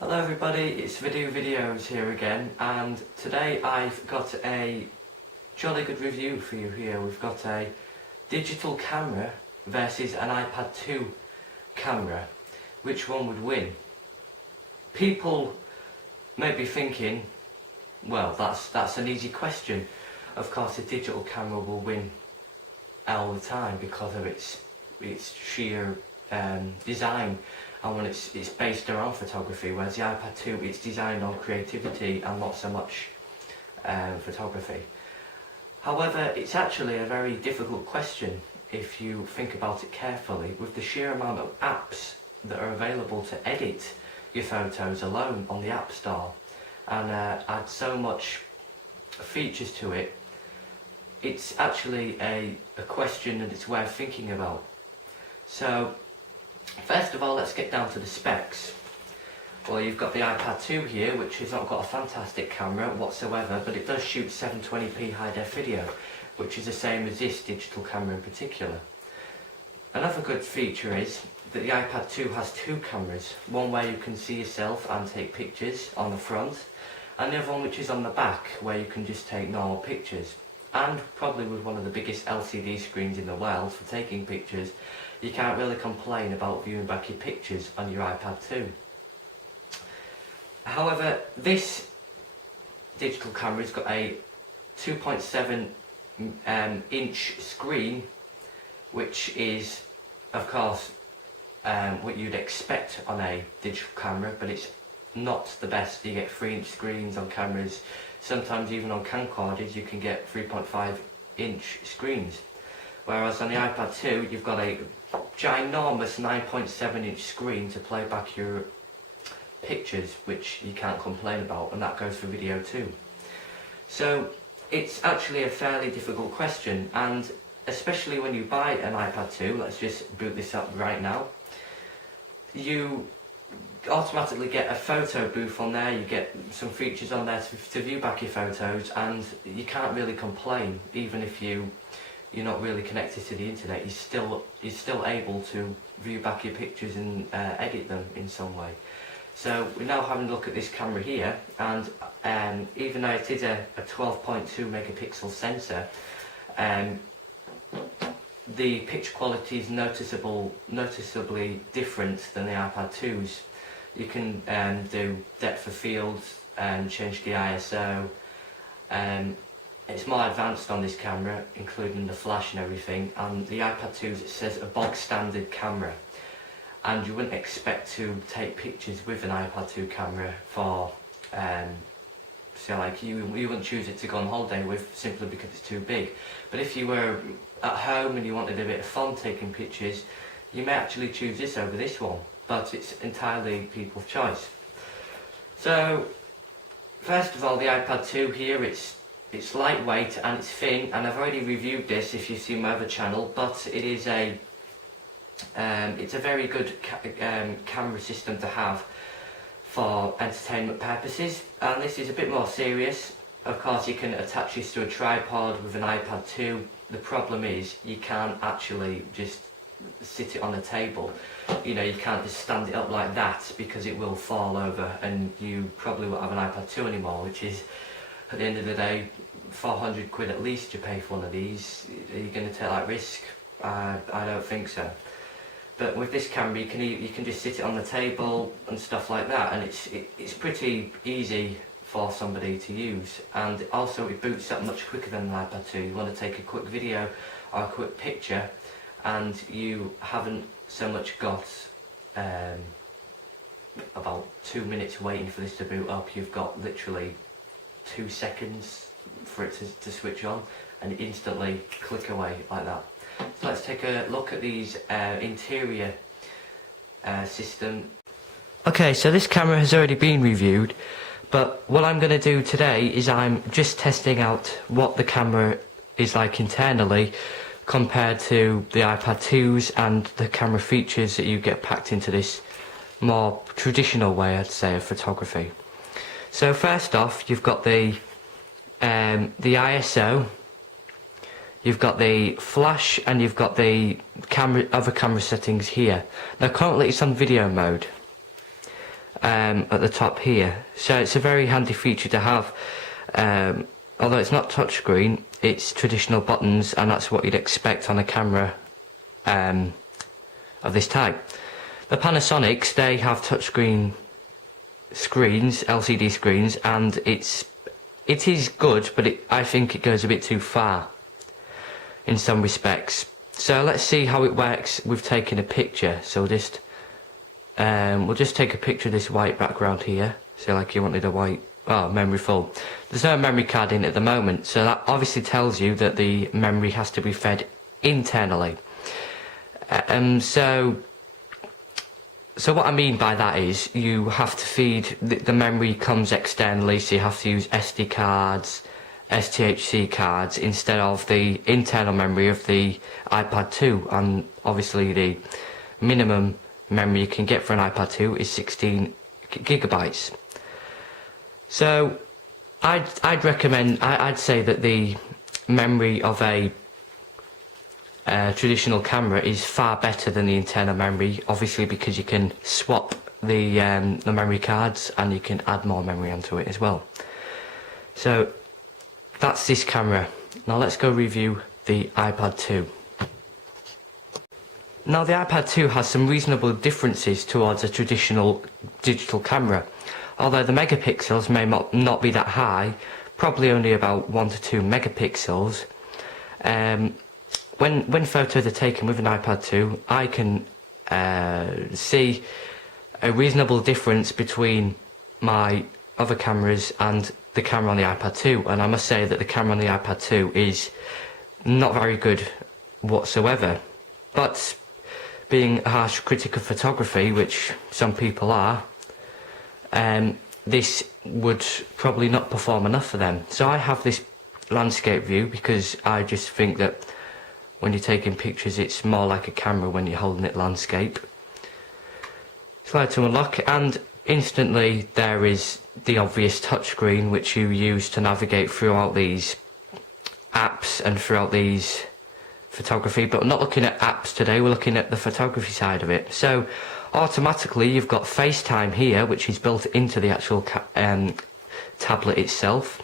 Hello everybody, it's VaddooVideos here again, and today I've got a jolly good review for you here. We've got a digital camera versus an iPad 2 camera. Which one would win? People may be thinking, well, that's an easy question. Of course, a digital camera will win all the time because of its sheer design, and when it's based around photography, whereas the iPad 2 it's designed on creativity and not so much photography. However, it's actually a very difficult question if you think about it carefully, with the sheer amount of apps that are available to edit your photos alone on the App Store and add so much features to it. It's actually a question that it's worth thinking about. So first of all, let's get down to the specs. Well, you've got the iPad 2 here, which has not got a fantastic camera whatsoever, but it does shoot 720p high def video, which is the same as this digital camera in particular. Another good feature is that the iPad 2 has two cameras, one where you can see yourself and take pictures on the front, and the other one which is on the back, where you can just take normal pictures. And probably with one of the biggest LCD screens in the world for taking pictures, you can't really complain about viewing back your pictures on your iPad 2. However, this digital camera's got a 2.7 inch screen, which is, of course, what you'd expect on a digital camera, but it's not the best. You get 3-inch screens on cameras. Sometimes even on camcorders you can get 3.5 inch screens. Whereas on the iPad 2 you've got a ginormous 9.7 inch screen to play back your pictures, which you can't complain about, and that goes for video too. So it's actually a fairly difficult question, and especially when you buy an iPad 2, let's just boot this up right now, you automatically get a photo booth on there, you get some features on there to view back your photos, and you can't really complain. Even if you're not really connected to the internet, you're still able to view back your pictures and edit them in some way. So we're now having a look at this camera here, and even though it is a 12.2 megapixel sensor, the picture quality is noticeably different than the iPad 2's. You can do depth of field and change the ISO. It's more advanced on this camera, including the flash and everything. And the iPad 2's, it says a bog standard camera, and you wouldn't expect to take pictures with an iPad 2 camera for so like you wouldn't choose it to go on holiday with simply because it's too big. But if you were at home and you wanted a bit of fun taking pictures, you may actually choose this over this one, but it's entirely people's choice. So first of all, the iPad 2 here, it's lightweight and it's thin, and I've already reviewed this if you've seen my other channel, but it is it's a very good camera system to have for entertainment purposes. And this is a bit more serious. Of course, you can attach this to a tripod with an iPad 2. The problem is you can't actually just sit it on a table. You can't just stand it up like that, because it will fall over and you probably won't have an iPad 2 anymore, which is, at the end of the day, 400 quid at least you pay for one of these. Are you going to take that risk? I don't think so. But with this camera, you can just sit it on the table and stuff like that, and it's pretty easy for somebody to use. And also it boots up much quicker than an iPad 2. You want to take a quick video or a quick picture, and you haven't so much got about 2 minutes waiting for this to boot up. You've got literally 2 seconds for it to switch on, and instantly click away like that. So let's take a look at these interior system. Okay, so this camera has already been reviewed, but what I'm going to do today is I'm just testing out what the camera is like internally compared to the iPad 2's and the camera features that you get packed into this more traditional way, I'd say, of photography. So first off, you've got the ISO, you've got the flash, and you've got the other camera settings here. Now currently it's on video mode. at the top here. So it's a very handy feature to have. Although it's not touchscreen, it's traditional buttons, and that's what you'd expect on a camera of this type. The Panasonics, they have touchscreen screens, LCD screens, and it is good, but I think it goes a bit too far in some respects. So let's see how it works with taking a picture. So we'll just take a picture of this white background here. So like you wanted a white, memory full. There's no memory card in at the moment, so that obviously tells you that the memory has to be fed internally. So what I mean by that is you have to feed, the memory comes externally, so you have to use SD cards, STHC cards, instead of the internal memory of the iPad 2. And obviously the minimum memory you can get for an iPad 2 is 16 gigabytes. So I'd recommend, I'd say that the memory of a traditional camera is far better than the internal memory, obviously because you can swap the memory cards and you can add more memory onto it as well. So that's this camera. Now let's go review the iPad 2. Now the iPad 2 has some reasonable differences towards a traditional digital camera. Although the megapixels may not be that high, probably only about 1 to 2 megapixels. When photos are taken with an iPad 2, I can see a reasonable difference between my other cameras and the camera on the iPad 2, and I must say that the camera on the iPad 2 is not very good whatsoever. But being a harsh critic of photography, which some people are, this would probably not perform enough for them. So I have this landscape view because I just think that when you're taking pictures it's more like a camera when you're holding it landscape. Slide to unlock, and instantly there is the obvious touchscreen which you use to navigate throughout these apps and throughout these photography. But we're not looking at apps today, we're looking at the photography side of it. So automatically you've got FaceTime here, which is built into the actual tablet itself.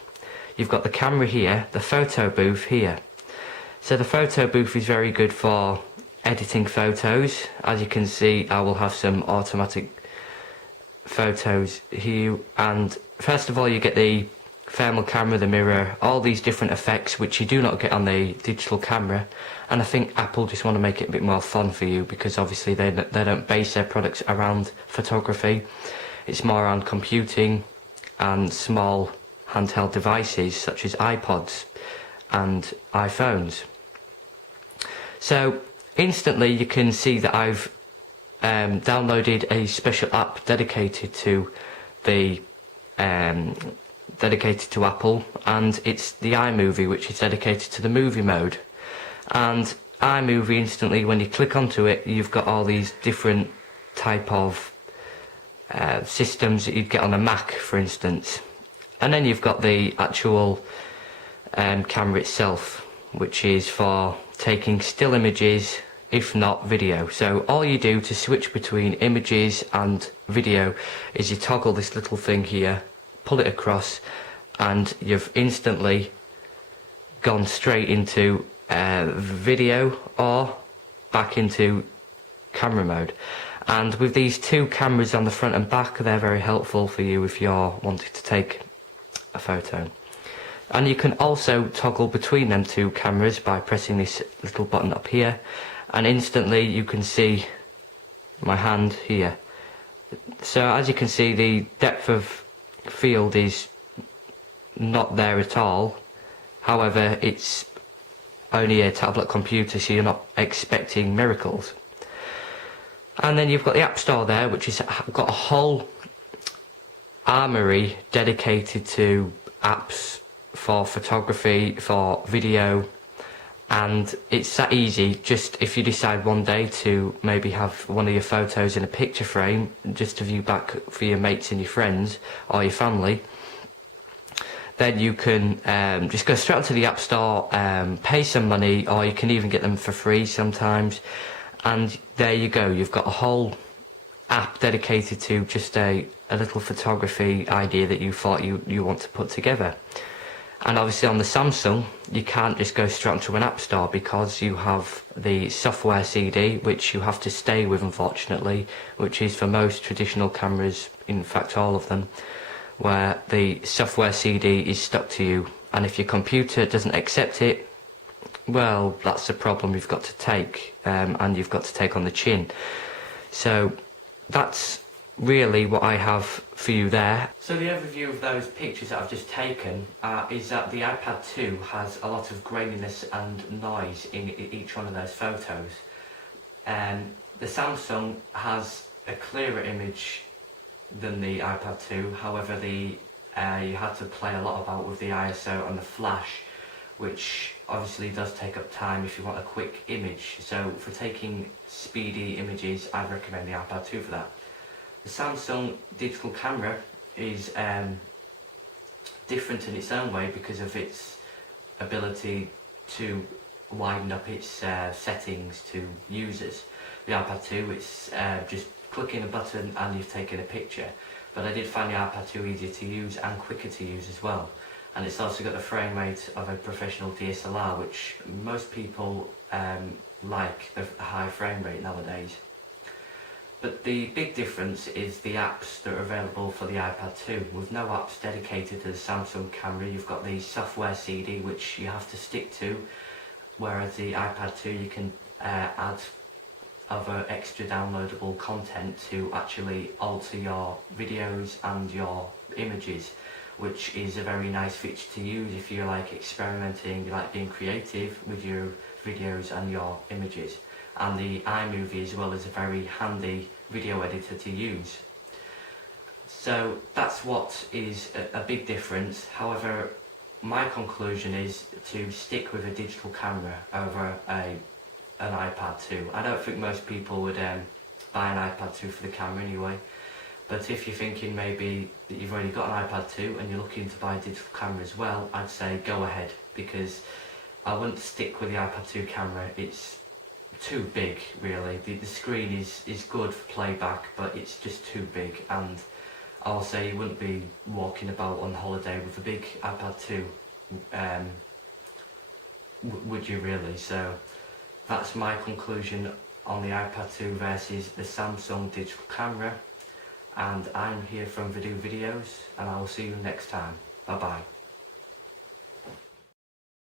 You've got the camera here, the photo booth here. So the photo booth is very good for editing photos. As you can see, I will have some automatic photos here, and first of all you get the thermal camera, the mirror, all these different effects which you do not get on the digital camera. And I think Apple just want to make it a bit more fun for you, because obviously they don't base their products around photography. It's more around computing and small handheld devices such as iPods and iPhones. So instantly you can see that I've downloaded a special app dedicated to Apple, and it's the iMovie, which is dedicated to the movie mode. And iMovie, instantly when you click onto it, you've got all these different type of systems that you'd get on a Mac, for instance. And then you've got the actual camera itself, which is for taking still images, if not video. So all you do to switch between images and video is you toggle this little thing here, pull it across, and you've instantly gone straight into video or back into camera mode. And with these two cameras on the front and back, they're very helpful for you if you're wanting to take a photo. And you can also toggle between them two cameras by pressing this little button up here, and instantly you can see my hand here. So as you can see, the depth of field is not there at all. However, it's only a tablet computer, so you're not expecting miracles. And then you've got the App Store there, which has got a whole armory dedicated to apps for photography, for video, and it's that easy. Just if you decide one day to maybe have one of your photos in a picture frame just to view back for your mates and your friends or your family, then you can just go straight onto the App Store, pay some money, or you can even get them for free sometimes, and there you go. You've got a whole app dedicated to just a little photography idea that you thought you want to put together. And obviously on the Samsung, you can't just go straight onto an app store because you have the software CD, which you have to stay with, unfortunately, which is for most traditional cameras, in fact all of them, where the software CD is stuck to you, and if your computer doesn't accept it, well, that's a problem you've got to take, and you've got to take on the chin. So that's really what I have for you there. So the overview of those pictures that I've just taken is that the iPad 2 has a lot of graininess and noise in each one of those photos. The Samsung has a clearer image than the iPad 2, however you had to play a lot about with the ISO and the flash, which obviously does take up time if you want a quick image. So for taking speedy images, I'd recommend the iPad 2 for that. The Samsung digital camera is different in its own way because of its ability to widen up its settings to users. The iPad 2, it's just clicking a button and you've taken a picture. But I did find the iPad 2 easier to use and quicker to use as well. And it's also got the frame rate of a professional DSLR, which most people like the high frame rate nowadays. But the big difference is the apps that are available for the iPad 2. With no apps dedicated to the Samsung camera, you've got the software CD which you have to stick to, whereas the iPad 2 you can add other extra downloadable content to actually alter your videos and your images, which is a very nice feature to use if you like experimenting, you like being creative with your videos and your images. And the iMovie as well is a very handy video editor to use. So that's what is a big difference. However, my conclusion is to stick with a digital camera over an iPad 2. I don't think most people would buy an iPad 2 for the camera anyway, but if you're thinking maybe that you've already got an iPad 2 and you're looking to buy a digital camera as well, I'd say go ahead, because I wouldn't stick with the iPad 2 camera. It's too big, really. The screen is good for playback, but it's just too big, and I'll say you wouldn't be walking about on holiday with a big iPad 2, would you really? So that's my conclusion on the iPad 2 versus the Samsung digital camera, and I'm here from VaddooVideos, and I will see you next time. Bye bye.